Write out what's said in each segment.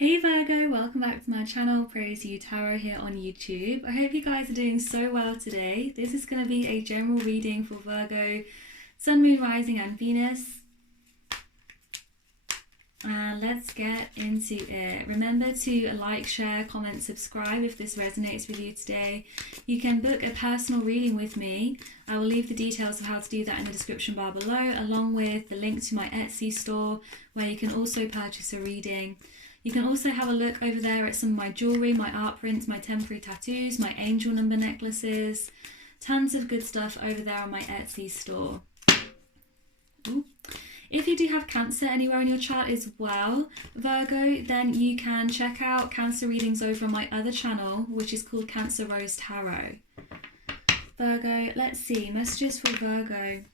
Hey Virgo, welcome back to my channel, Praise You Tarot here on YouTube. I hope you guys are doing so well today. This is going to be a general reading for Virgo, Sun, Moon, Rising and Venus. And let's get into it. Remember to like, share, comment, subscribe if this resonates with you today. You can book a personal reading with me. I will leave the details of how to do that in the description bar below, along with the link to my Etsy store where you can also purchase a reading. You can also have a look over there at some of my jewellery, my art prints, my temporary tattoos, my angel number necklaces. Tons of good stuff over there on my Etsy store. Ooh. If you do have Cancer anywhere in your chart as well, Virgo, then you can check out Cancer readings over on my other channel, which is called Cancer Rose Tarot. Virgo, let's see, messages for Virgo.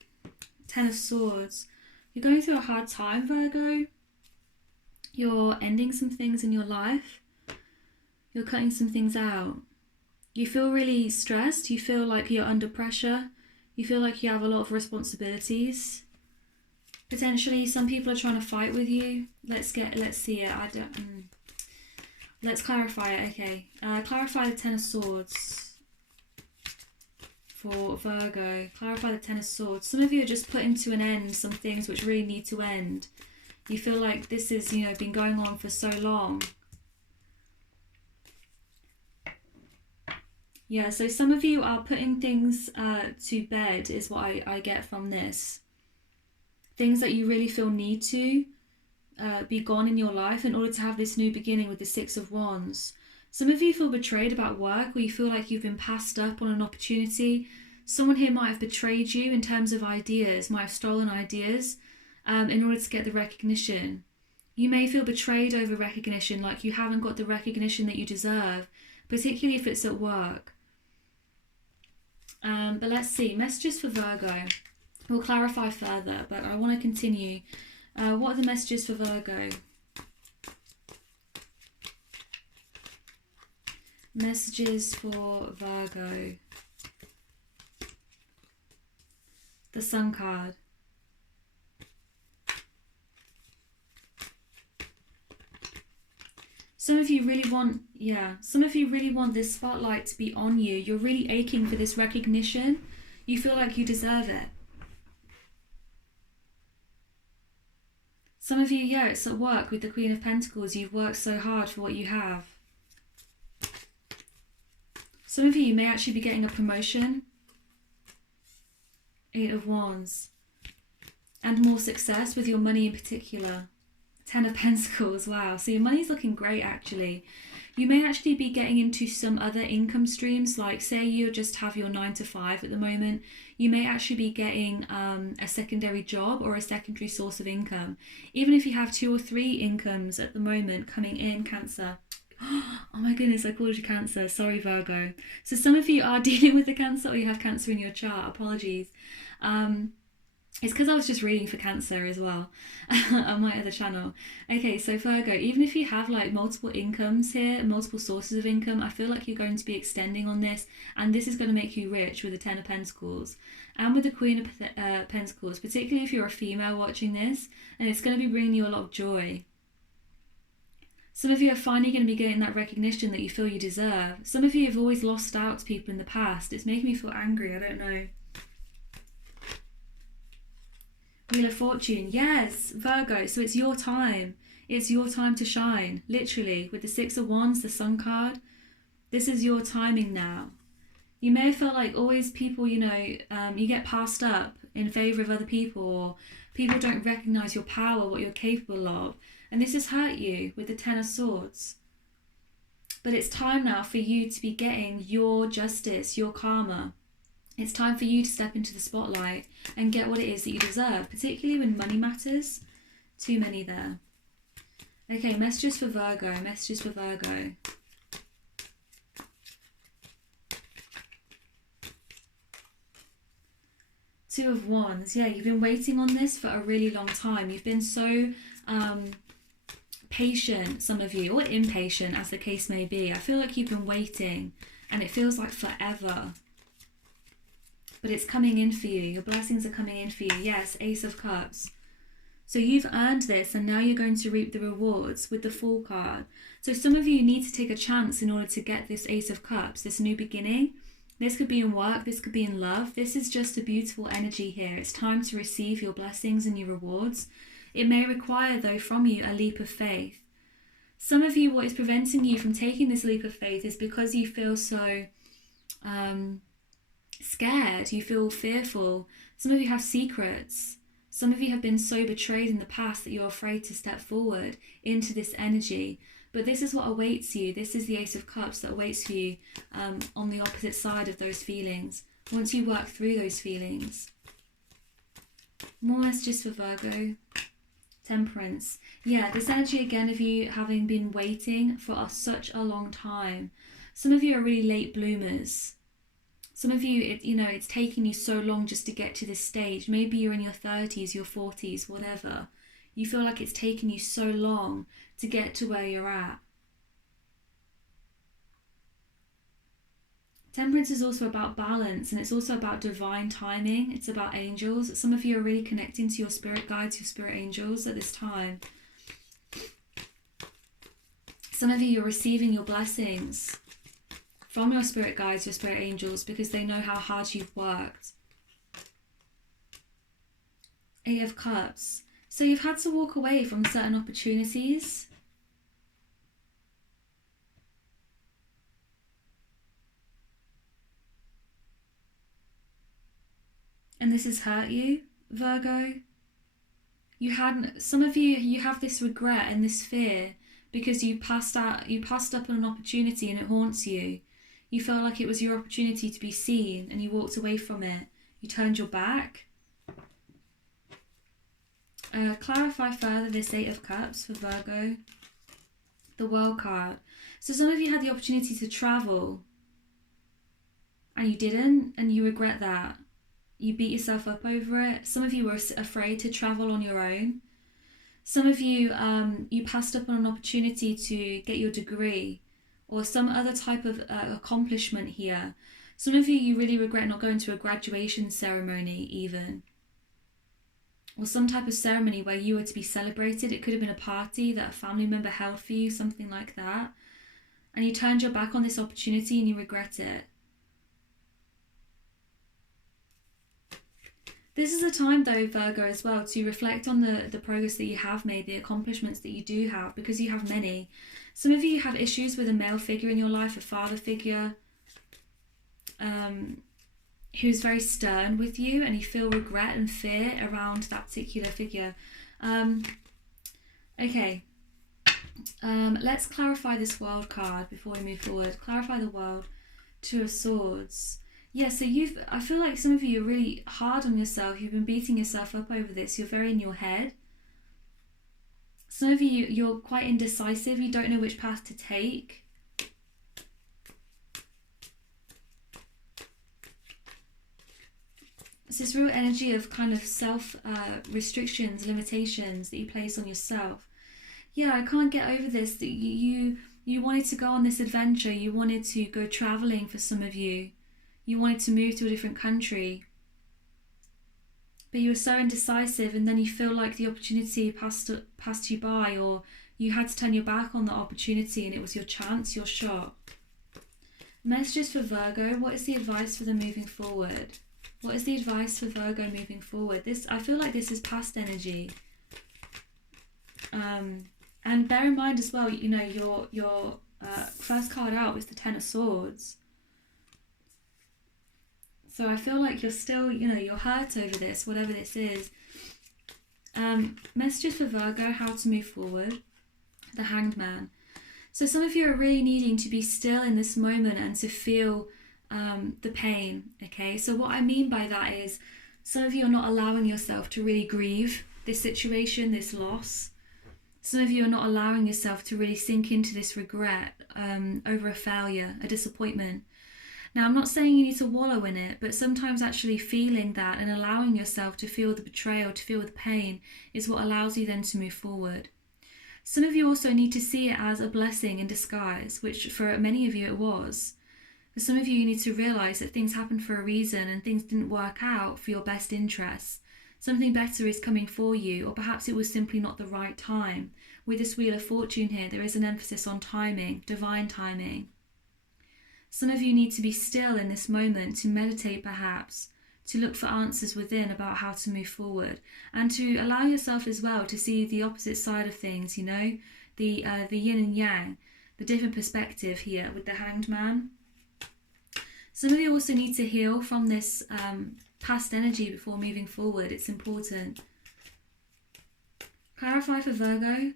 Ten of Swords. You're going through a hard time, Virgo. You're ending some things in your life. You're cutting some things out. You feel really stressed. You feel like you're under pressure. You feel like you have a lot of responsibilities. Potentially, some people are trying to fight with you. Let's see it. Let's clarify it. Okay. Clarify the Ten of Swords for Virgo. Clarify the Ten of Swords. Some of you are just putting to an end some things which really need to end. You feel like this is, been going on for so long. Yeah, so some of you are putting things to bed is what I get from this. Things that you really feel need to be gone in your life in order to have this new beginning with the Six of Wands. Some of you feel betrayed about work, where you feel like you've been passed up on an opportunity. Someone here might have betrayed you in terms of ideas, might have stolen ideas. In order to get the recognition. You may feel betrayed over recognition, like you haven't got the recognition that you deserve, particularly if it's at work. But let's see, messages for Virgo. We'll clarify further, but I want to continue. What are the messages for Virgo? Messages for Virgo. The Sun card. Some of you really want this spotlight to be on you. You're really aching for this recognition. You feel like you deserve it. Some of you, it's at work with the Queen of Pentacles. You've worked so hard for what you have. Some of you may actually be getting a promotion. Eight of Wands. And more success with your money in particular. Ten of Pentacles, wow. So your money's looking great actually. You may actually be getting into some other income streams, like say you just have your 9 to 5 at the moment. You may actually be getting a secondary job or a secondary source of income. Even if you have 2 or 3 incomes at the moment coming in, Cancer. Oh my goodness, I called you Cancer. Sorry, Virgo. So some of you are dealing with the Cancer or you have Cancer in your chart. Apologies. It's because I was just reading for Cancer as well on my other channel. Okay, so Virgo, even if you have like multiple incomes here, multiple sources of income, I feel like you're going to be extending on this, and this is going to make you rich with the Ten of Pentacles and with the Queen of Pentacles, particularly if you're a female watching this, and it's going to be bringing you a lot of joy. Some of you are finally going to be getting that recognition that you feel you deserve. Some of you have always lost out to people in the past. It's making me feel angry, I don't know. Wheel of Fortune, yes, Virgo, so it's your time. It's your time to shine, literally. With the Six of Wands, the Sun card, this is your timing now. You may have felt like always people, you get passed up in favour of other people, or people don't recognise your power, what you're capable of. And this has hurt you with the Ten of Swords. But it's time now for you to be getting your justice, your karma. It's time for you to step into the spotlight and get what it is that you deserve, particularly when money matters. Too many there. Okay, messages for Virgo, messages for Virgo. Two of Wands. Yeah, you've been waiting on this for a really long time. You've been so patient, some of you, or impatient as the case may be. I feel like you've been waiting and it feels like forever. But it's coming in for you. Your blessings are coming in for you. Yes, Ace of Cups. So you've earned this, and now you're going to reap the rewards with the Fool card. So some of you need to take a chance in order to get this Ace of Cups, this new beginning. This could be in work, this could be in love. This is just a beautiful energy here. It's time to receive your blessings and your rewards. It may require, though, from you a leap of faith. Some of you, what is preventing you from taking this leap of faith is because you feel so scared, you feel fearful. Some of you have secrets. Some of you have been so betrayed in the past that you're afraid to step forward into this energy. But this is what awaits you. This is the Ace of Cups that awaits for you on the opposite side of those feelings. Once you work through those feelings. More messages for Virgo. Temperance. Yeah, this energy again of you having been waiting for such a long time. Some of you are really late bloomers. Some of you, it's taking you so long just to get to this stage. Maybe you're in your 30s, your 40s, whatever. You feel like it's taken you so long to get to where you're at. Temperance is also about balance, and it's also about divine timing. It's about angels. Some of you are really connecting to your spirit guides, your spirit angels at this time. Some of you are receiving your blessings from your spirit guides, your spirit angels, because they know how hard you've worked. Eight of Cups. So you've had to walk away from certain opportunities. And this has hurt you, Virgo. Some of you have this regret and this fear because you passed up on an opportunity and it haunts you. You felt like it was your opportunity to be seen and you walked away from it. You turned your back. Clarify further this Eight of Cups for Virgo. The World card. So some of you had the opportunity to travel and you didn't, and you regret that. You beat yourself up over it. Some of you were afraid to travel on your own. Some of you, you passed up on an opportunity to get your degree or some other type of accomplishment here. Some of you really regret not going to a graduation ceremony even. Or some type of ceremony where you were to be celebrated. It could have been a party that a family member held for you, something like that. And you turned your back on this opportunity and you regret it. This is a time though, Virgo, as well, to reflect on the progress that you have made, the accomplishments that you do have, because you have many. Some of you have issues with a male figure in your life, a father figure, who's very stern with you, and you feel regret and fear around that particular figure. Okay, let's clarify this World card before we move forward. Clarify the World. Two of Swords. Yeah, so I feel like some of you are really hard on yourself. You've been beating yourself up over this. You're very in your head. Some of you, you're quite indecisive. You don't know which path to take. It's this real energy of kind of self-restrictions, limitations that you place on yourself. Yeah, I can't get over this. That you wanted to go on this adventure. You wanted to go traveling for some of you. You wanted to move to a different country, but you were so indecisive, and then you feel like the opportunity passed you by, or you had to turn your back on the opportunity and it was your chance, your shot. Messages for Virgo. What is the advice for them moving forward? What is the advice for Virgo moving forward? I feel like this is past energy. And bear in mind as well, your first card out was the Ten of Swords. So I feel like you're still, you're hurt over this, whatever this is. Messages for Virgo, how to move forward. The Hanged Man. So some of you are really needing to be still in this moment and to feel the pain, okay? So what I mean by that is some of you are not allowing yourself to really grieve this situation, this loss. Some of you are not allowing yourself to really sink into this regret over a failure, a disappointment. Now, I'm not saying you need to wallow in it, but sometimes actually feeling that and allowing yourself to feel the betrayal, to feel the pain, is what allows you then to move forward. Some of you also need to see it as a blessing in disguise, which for many of you it was. For some of you, you need to realise that things happened for a reason and things didn't work out for your best interests. Something better is coming for you, or perhaps it was simply not the right time. With this Wheel of Fortune here, there is an emphasis on timing, divine timing. Some of you need to be still in this moment, to meditate perhaps, to look for answers within about how to move forward, and to allow yourself as well to see the opposite side of things, you know, the yin and yang, the different perspective here with the Hanged Man. Some of you also need to heal from this past energy before moving forward. It's important. Clarify for Virgo.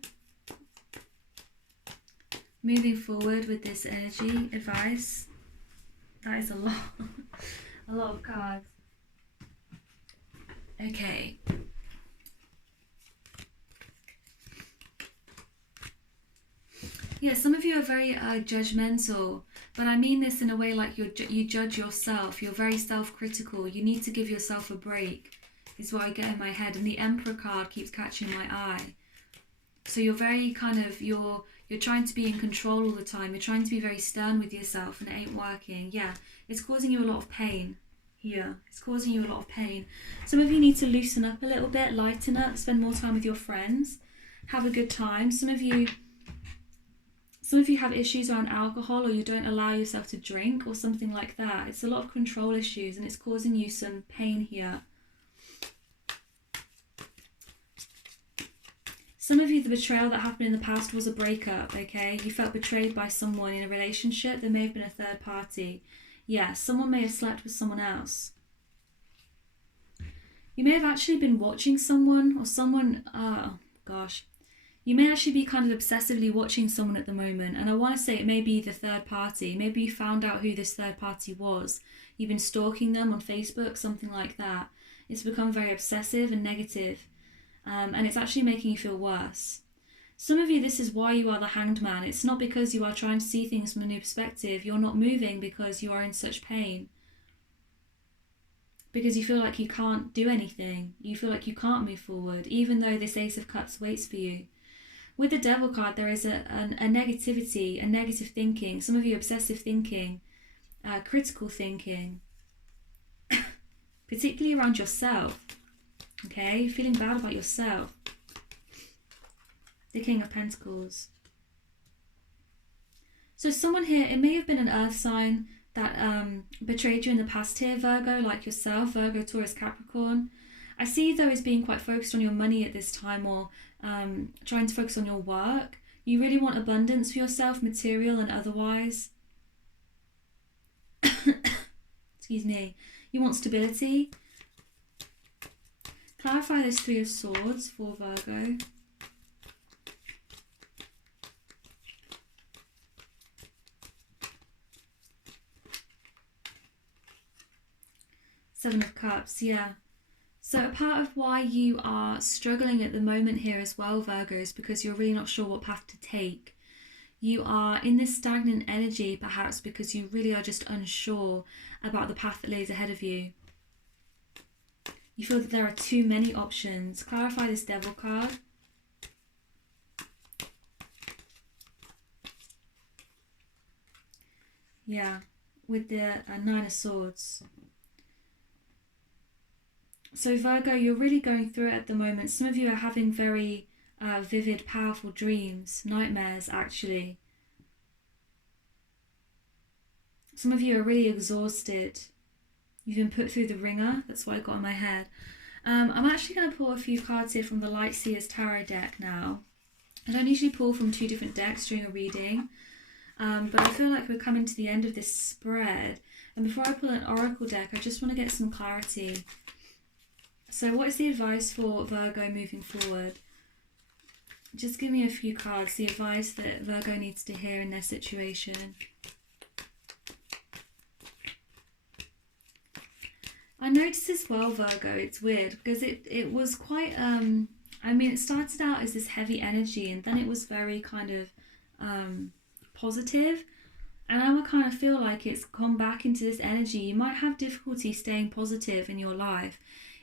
Moving forward with this energy, advice. That is a lot. A lot of cards. Okay. Yeah, some of you are very judgmental, but I mean this in a way like you judge yourself. You're very self-critical. You need to give yourself a break, is what I get in my head. And the Emperor card keeps catching my eye. So you're very kind of, you're trying to be in control all the time. You're trying to be very stern with yourself, and it ain't working. Yeah, it's causing you a lot of pain here. It's causing you a lot of pain. Some of you need to loosen up a little bit, lighten up, spend more time with your friends, have a good time. Some of you have issues around alcohol, or you don't allow yourself to drink or something like that. It's a lot of control issues, and it's causing you some pain here. Some of you, the betrayal that happened in the past was a breakup, okay? You felt betrayed by someone in a relationship. There may have been a third party. Yeah, someone may have slept with someone else. You may have actually been watching someone, or someone, oh gosh. You may actually be kind of obsessively watching someone at the moment, and I want to say it may be the third party. Maybe you found out who this third party was. You've been stalking them on Facebook, something like that. It's become very obsessive and negative, and it's actually making you feel worse. Some of you, this is why you are the Hanged Man. It's not because you are trying to see things from a new perspective. You're not moving because you are in such pain, because you feel like you can't do anything. You feel like you can't move forward, even though this Ace of Cups waits for you. With the Devil card, there is a negativity, a negative thinking. Some of you, obsessive thinking, critical thinking, particularly around yourself. Okay, feeling bad about yourself. The King of Pentacles. So someone here, it may have been an earth sign that betrayed you in the past here, Virgo, like yourself, Virgo, Taurus, Capricorn. I see though as being quite focused on your money at this time, or trying to focus on your work. You really want abundance for yourself, material and otherwise. Excuse me. You want stability. Clarify this Three of Swords for Virgo. Seven of Cups, yeah. So a part of why you are struggling at the moment here as well, Virgo, is because you're really not sure what path to take. You are in this stagnant energy, perhaps because you really are just unsure about the path that lays ahead of you. You feel that there are too many options. Clarify this Devil card. Yeah, with the Nine of Swords. So Virgo, you're really going through it at the moment. Some of you are having very vivid, powerful dreams, nightmares actually. Some of you are really exhausted. You've been put through the ringer. That's what I got in my head. I'm actually going to pull a few cards here from the Light Seers Tarot deck now. I don't usually pull from two different decks during a reading, but I feel like we're coming to the end of this spread. And before I pull an Oracle deck, I just want to get some clarity. So what is the advice for Virgo moving forward? Just give me a few cards, the advice that Virgo needs to hear in their situation. I noticed as well, Virgo, it's weird because it was quite, I mean, it started out as this heavy energy and then it was very kind of positive. And now I kind of feel like it's gone back into this energy. You might have difficulty staying positive in your life.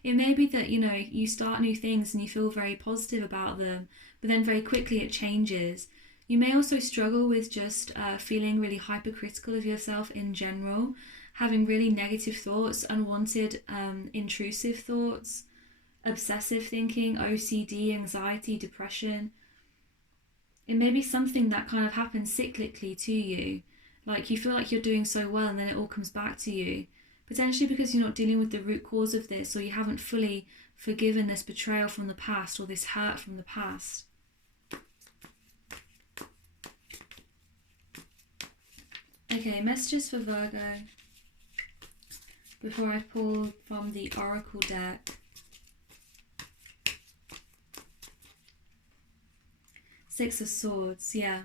It may be that, you know, you start new things and you feel very positive about them, but then very quickly it changes. You may also struggle with just feeling really hypercritical of yourself in general, having really negative thoughts, unwanted, intrusive thoughts, obsessive thinking, OCD, anxiety, depression. It may be something that kind of happens cyclically to you. Like you feel like you're doing so well and then it all comes back to you. Potentially because you're not dealing with the root cause of this, or you haven't fully forgiven this betrayal from the past or this hurt from the past. Okay, messages for Virgo before I pull from the Oracle deck. Six of Swords, yeah.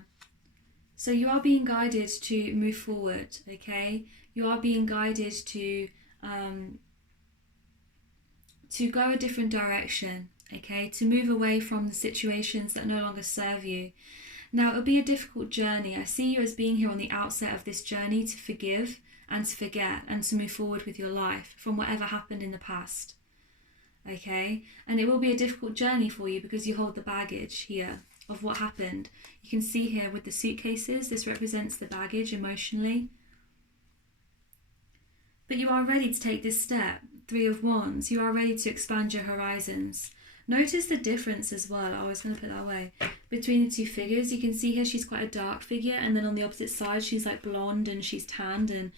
So you are being guided to move forward, okay? You are being guided to go a different direction, okay? To move away from the situations that no longer serve you. Now, it'll be a difficult journey. I see you as being here on the outset of this journey to forgive and to forget and to move forward with your life from whatever happened in the past, okay? And it will be a difficult journey for you because you hold the baggage here of what happened. You can see here with the suitcases, this represents the baggage emotionally. But you are ready to take this step. Three of Wands, you are ready to expand your horizons. Notice the difference as well, I was going to put that away, between the two figures. You can see here she's quite a dark figure, and then on the opposite side she's like blonde and she's tanned. And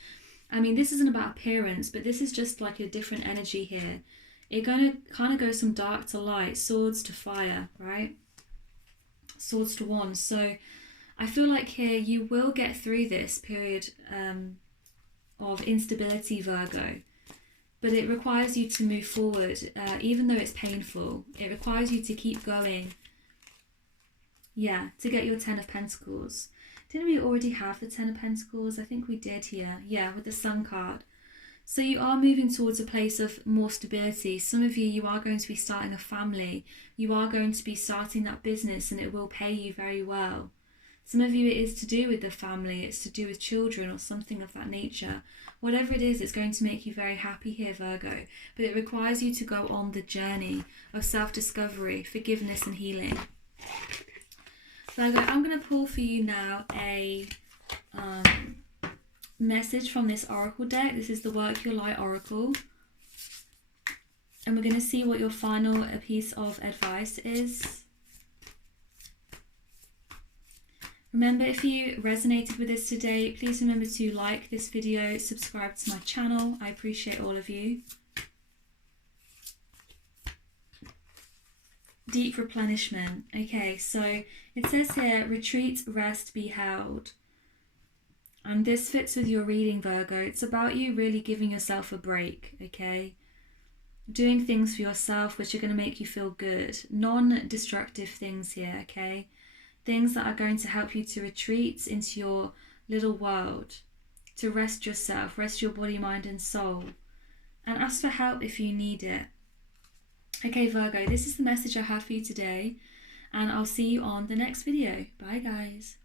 I mean, this isn't about appearance, but this is just like a different energy here. It kind of goes from dark to light, swords to fire, right? Swords to Wands. So I feel like here you will get through this period of instability, Virgo, but it requires you to move forward, even though it's painful. It requires you to keep going, yeah, to get your Ten of Pentacles. Didn't we already have the Ten of Pentacles? I think we did here, yeah, with the Sun card. So you are moving towards a place of more stability. Some of you are going to be starting a family. You are going to be starting that business, and it will pay you very well. Some of you, it is to do with the family. It's to do with children or something of that nature. Whatever it is, it's going to make you very happy here, Virgo. But it requires you to go on the journey of self-discovery, forgiveness and healing. Virgo, I'm going to pull for you now a message from this Oracle deck. This is the Work Your Light Oracle. And we're going to see what your final piece of advice is. Remember, if you resonated with this today, please remember to like this video, subscribe to my channel. I appreciate all of you. Deep replenishment. Okay, so it says here, retreat, rest, be held. And this fits with your reading, Virgo. It's about you really giving yourself a break, okay? Doing things for yourself which are going to make you feel good. Non-destructive things here, okay? Things that are going to help you to retreat into your little world, to rest yourself, rest your body, mind and soul. And ask for help if you need it. Okay, Virgo, this is the message I have for you today. And I'll see you on the next video. Bye, guys.